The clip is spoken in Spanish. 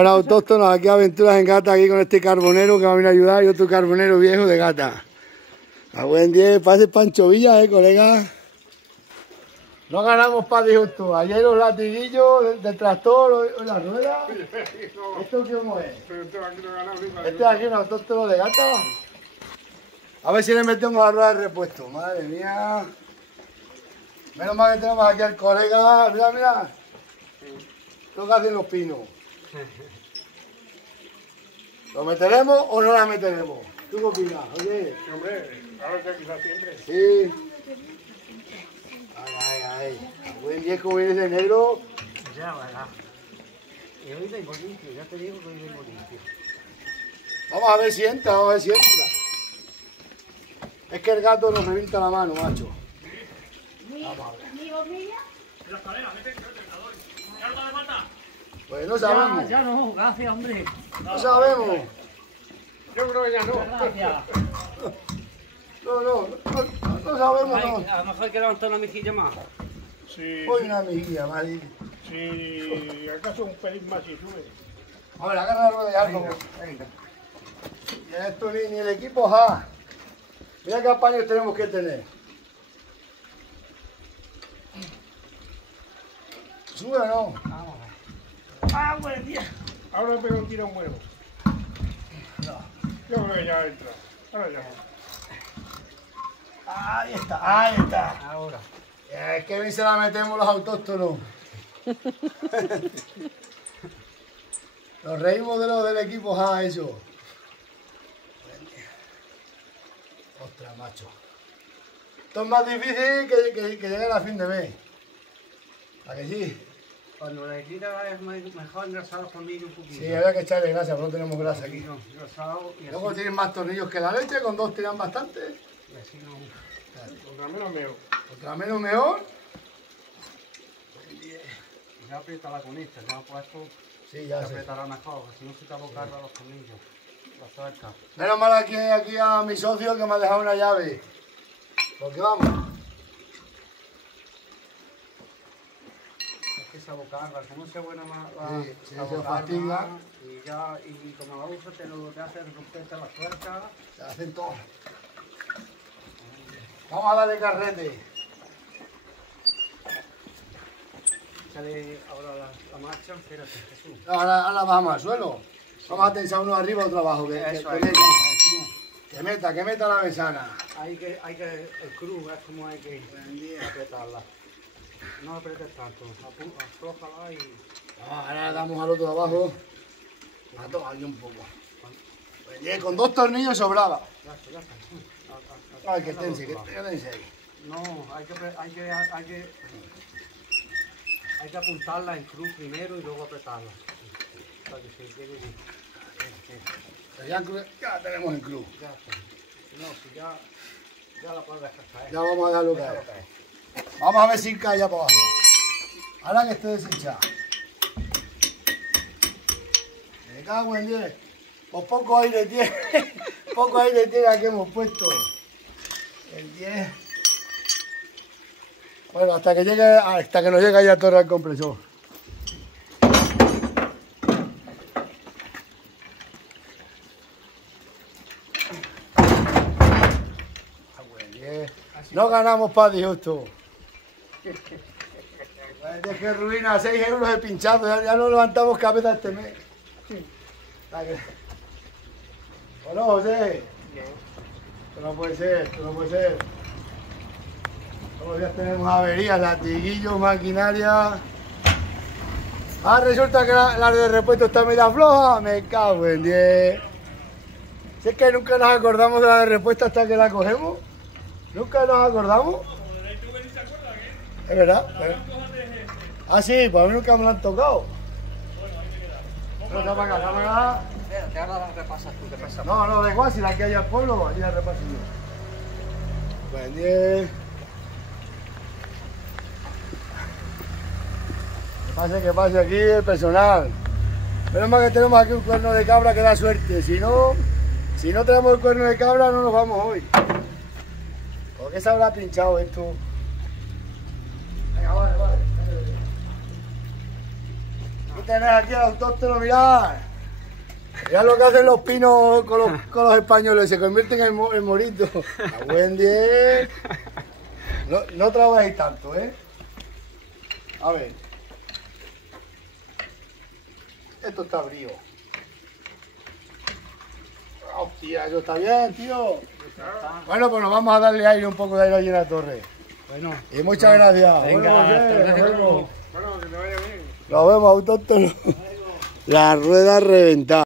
Bueno, autóctonos, aquí aventuras en gata, aquí con este carbonero que va a venir a ayudar y otro carbonero viejo de gata. A buen 10, parece Pancho Villa, colega. No ganamos para disgusto. Ayer los latiguillos del tractor, la rueda. ¿Esto cómo es? Este de aquí un autóctono de gata. A ver si le metemos la rueda de repuesto. Madre mía. Menos mal que tenemos aquí al colega. Mira, mira. Lo que hacen los pinos. ¿Lo meteremos o no la meteremos? ¿Tú qué opinas? Oye. Sí, hombre, ahora que quizás siempre. Sí. Ay, ay, ay. Buen viejo viene de negro. Ya, ¿verdad? Y hoy vengo limpio, ya te digo que hoy vengo limpio. Vamos a ver si entra, vamos a ver si entra. Es que el gato nos revienta la mano, macho. Vamos a ver. En la escalera, mete el cargador. ¿Ya no te hace falta? Pues no sabemos. Ya no, gracias, hombre. No sabemos. Yo creo que ya no. Gracias. No sabemos, no. A lo mejor hay que levantar una mejilla más. Sí, Hoy una mejilla, madre. si acaso un pelín más y sube. A ver, agarra la rueda de algo. Venga. Y esto ni el equipo ja. Mira qué apaños tenemos que tener. ¿Sube o no? Vamos a ver. ¡Ah, buen día! Ahora me pego un tiro huevo. No. Yo creo que ya entra. Ahora ya no. Ahí está, ahí está. Ahora. Es que bien se la metemos los autóctonos. Nos reímos de los del equipo ja, eso. Ostras, macho. Esto es más difícil que llegar a fin de mes. ¿A que sí? Cuando la herida es mejor engrasar los tornillos un poquito. Sí, había que echarle grasa, pero no tenemos grasa aquí. Engrasado y así. Luego tienen más tornillos que la leche, con dos tiran bastante. Y así no. Contra menos meo. Otra menos mejor. Ya apriétala con esta, ya puesto. Sí, Se ya sé. apretará mejor, si no se te abocarra los tornillos. La tuerca. Menos mal aquí a mi socio que me ha dejado una llave. Porque vamos. Es que se abocarra, como sea buena más. Sí, sí, se fatiga. Y ya, y como la usas, te lo que hace es romperte las tuercas. Se hacen todos. Vamos a darle carrete. Sale ahora la marcha, espérate, Jesús. Ahora bajamos al suelo. Vamos a tensar uno arriba, otro abajo. Que Eso, meta. el cruz. Que meta la mesana. El cruz es como hay que apretarla. No apretes tanto, aflójala y... Ahora damos al otro de abajo. A todo aquí un poco. Pues, con dos tornillos sobraba. Ya está. Ay, que tense ahí. No, hay que apuntarla en cruz primero y luego apretarla. Para que se quede bien. Pero ya tenemos el club. Ya está. No, si ya la puedes dejar caer. Ya vamos a darlo caer. Déjalo caer. Vamos a ver si cae ya para abajo. Ahora que esté deshinchada. Me cago en 10. Pues poco aire tiene. Poco aire tiene aquí hemos puesto. El 10. Bueno, hasta que nos llegue ya todo el compresor. No ganamos para disgusto. Es que ruina, 6 euros de pinchazo, ya no levantamos cabeza este mes. ¿O no, José? Esto no puede ser, esto no puede ser. Todos los días tenemos averías, latiguillos, maquinaria. Ah, resulta que la de repuesto está media floja, me cago en 10. Si es que nunca nos acordamos de la de repuesto hasta que la cogemos. Nunca nos acordamos. Es verdad. Ah, sí, pues a mí nunca me lo han tocado. Bueno, para acá. Espérate, ahora la repasas tú, que pasa. No, da igual, si la que hay al pueblo, allí la repaso yo. Buen 10. Que pase aquí el personal. Menos mal que tenemos aquí un cuerno de cabra que da suerte. Si no tenemos el cuerno de cabra, no nos vamos hoy. ¿Por qué se habrá pinchado esto? Venga, vale. tenés aquí al autóctono, mirad. Mirad lo que hacen los pinos con los españoles, se convierten en moritos. A buen 10. No trabajéis tanto, ¿eh? A ver. Esto está frío. Hostia, eso está bien, tío. Bueno, pues nos vamos a darle aire, un poco de aire allí en la torre. Bueno. Y muchas gracias. Venga, Bueno, hasta luego. Bueno, que te vaya bien. Nos vemos, autóctono. La rueda reventada.